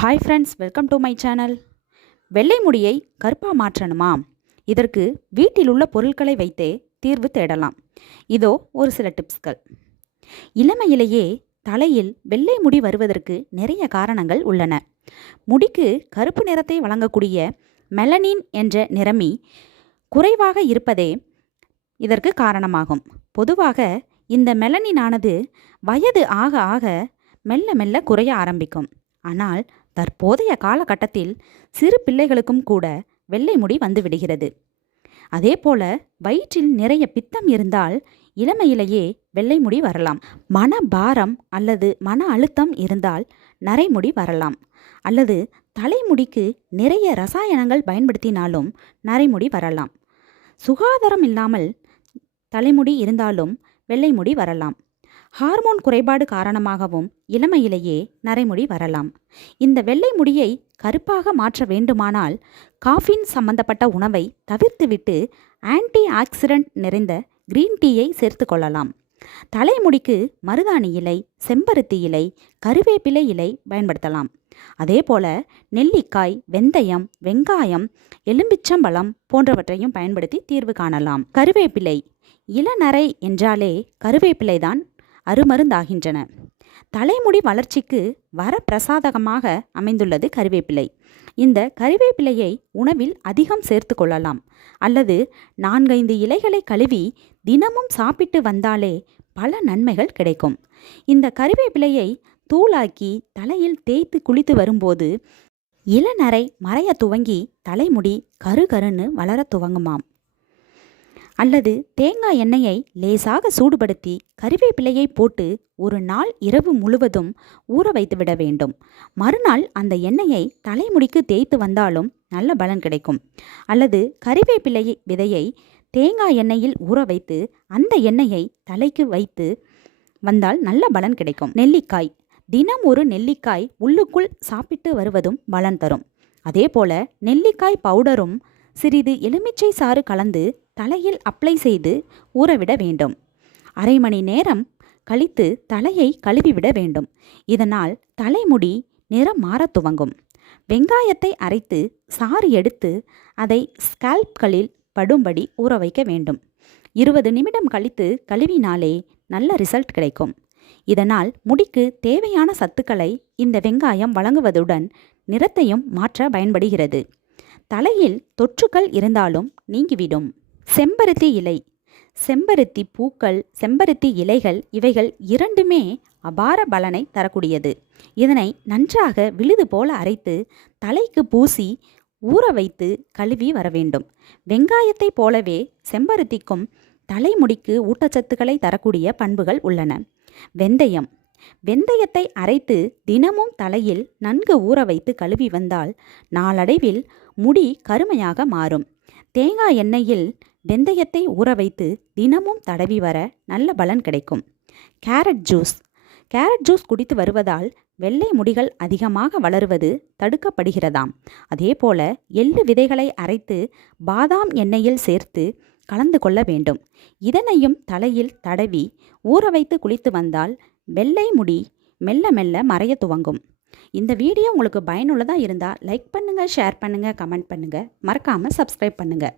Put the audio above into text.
Hi friends welcome to my channel வெள்ளை முடியை கருப்பாக மாற்றணுமா? இதற்கு வீட்டில் உள்ள பொருட்களை வைத்தே தீர்வு தேடலாம். இதோ ஒரு சில டிப்ஸ்கள். இளமையிலேயே தலையில் வெள்ளை முடி வருவதற்கு நிறைய காரணங்கள் உள்ளன. முடிக்கு கருப்பு நிறத்தை வழங்கக்கூடிய மெலனின் என்ற நிறமி குறைவாக இருப்பதே இதற்கு காரணமாகும். பொதுவாக இந்த மெலனினானது வயது ஆக ஆக மெல்ல மெல்ல குறைய ஆரம்பிக்கும். ஆனால் தற்போதைய காலகட்டத்தில் சிறு பிள்ளைகளுக்கும் கூட வெள்ளை முடி வந்துவிடுகிறது அதேபோல அதே போல வயிற்றில் நிறைய பித்தம் இருந்தால் இளமையிலேயே வெள்ளை முடி வரலாம். மன பாரம் அல்லது மன அழுத்தம் இருந்தால் நரைமுடி வரலாம். அல்லது தலைமுடிக்கு நிறைய ரசாயனங்கள் பயன்படுத்தினாலும் நரைமுடி வரலாம். சுகாதாரம் இல்லாமல் தலைமுடி இருந்தாலும் வெள்ளை முடி வரலாம். ஹார்மோன் குறைபாடு காரணமாகவும் இளமையிலேயே நரைமுடி வரலாம். இந்த வெள்ளை முடியை கருப்பாக மாற்ற வேண்டுமானால் காஃபின் சம்பந்தப்பட்ட உணவை தவிர்த்துவிட்டு ஆன்டி ஆக்சிடென்ட் நிறைந்த கிரீன் டீயை சேர்த்து கொள்ளலாம். தலைமுடிக்கு மருதாணி இலை செம்பருத்தி இலை கருவேப்பிலை இலை பயன்படுத்தலாம். அதே போல நெல்லிக்காய் வெந்தயம் வெங்காயம் எலும்பிச்சம்பழம் போன்றவற்றையும் பயன்படுத்தி தீர்வு காணலாம். கருவேப்பிலை இளநரை என்றாலே கருவேப்பிலை தான் அருமருந்தாகின்றன. தலைமுடி வளர்ச்சிக்கு வரப்பிரசாதகமாக அமைந்துள்ளது கருவேப்பிலை. இந்த கருவேப்பிலையை உணவில் அதிகம் சேர்த்து கொள்ளலாம். அல்லது நான்கைந்து இலைகளை கழுவி தினமும் சாப்பிட்டு வந்தாலே பல நன்மைகள் கிடைக்கும். இந்த கருவேப்பிலையை தூளாக்கி தலையில் தேய்த்து குளித்து வரும்போது இளநரை மறைய துவங்கி தலைமுடி கருகருன்னு வளரத் துவங்குமாம். அல்லது தேங்காய் எண்ணெயை லேசாக சூடுபடுத்தி கறிவேப்பிலையை போட்டு ஒரு நாள் இரவு முழுவதும் ஊற வைத்து விட வேண்டும். மறுநாள் அந்த எண்ணெயை தலைமுடிக்கு தேய்த்து வந்தாலும் நல்ல பலன் கிடைக்கும். அல்லது கறிவேப்பிலை விதையை தேங்காய் எண்ணெயில் ஊற வைத்து அந்த எண்ணெயை தலைக்கு வைத்து வந்தால் நல்ல பலன் கிடைக்கும். நெல்லிக்காய். தினம் ஒரு நெல்லிக்காய் உள்ளுக்குள் சாப்பிட்டு வருவதும் பலன் தரும். அதே போல நெல்லிக்காய் பவுடரும் சிறிது எலுமிச்சை சாறு கலந்து தலையில் அப்ளை செய்து ஊறவிட வேண்டும். அரை மணி நேரம் கழித்து தலையை கழுவிவிட வேண்டும். இதனால் தலைமுடி நிறம் மாறத் துவங்கும். வெங்காயத்தை அரைத்து சாறு எடுத்து அதை ஸ்கால்ப்களில் படும்படி ஊற வைக்க வேண்டும். இருபது நிமிடம் கழித்து கழுவினாலே நல்ல ரிசல்ட் கிடைக்கும். இதனால் முடிக்கு தேவையான சத்துக்களை இந்த வெங்காயம் வழங்குவதுடன் நிறத்தையும் மாற்ற பயன்படுகிறது. தலையில் தொற்றுக்கள் இருந்தாலும் நீங்கிவிடும். செம்பருத்தி இலை. செம்பருத்தி பூக்கள் செம்பருத்தி இலைகள் இவைகள் இரண்டுமே அபார பலனை தரக்கூடியது. இதனை நன்றாக விழுது போல அரைத்து தலைக்கு பூசி ஊற வைத்து கழுவி வர வேண்டும். வெங்காயத்தைப் போலவே செம்பருத்திக்கும் தலைமுடிக்கு ஊட்டச்சத்துக்களை தரக்கூடிய பண்புகள் உள்ளன. வெந்தயம். வெந்தயத்தை அரைத்து தினமும் தலையில் நன்கு ஊற வைத்து கழுவி வந்தால் நாளடைவில் முடி கருமையாக மாறும். தேங்காய் எண்ணெயில் வெந்தயத்தை ஊற வைத்து தினமும் தடவி வர நல்ல பலன் கிடைக்கும். Carrot juice. கேரட் ஜூஸ் குடித்து வருவதால் வெள்ளை முடிகள் அதிகமாக வளருவது தடுக்கப்படுகிறதாம். அதேபோல எள்ளு விதைகளை அரைத்து பாதாம் எண்ணெயில் சேர்த்து கலந்து கொள்ள வேண்டும். இதனையும் தலையில் தடவி ஊற வைத்து குளித்து வந்தால் வெள்ளை முடி மெல்ல மெல்ல மறைய துவங்கும். இந்த வீடியோ உங்களுக்கு பயனுள்ளதாக இருந்தால் லைக் பண்ணுங்கள் ஷேர் பண்ணுங்கள் கமெண்ட் பண்ணுங்கள் மறக்காமல் சப்ஸ்கிரைப் பண்ணுங்கள்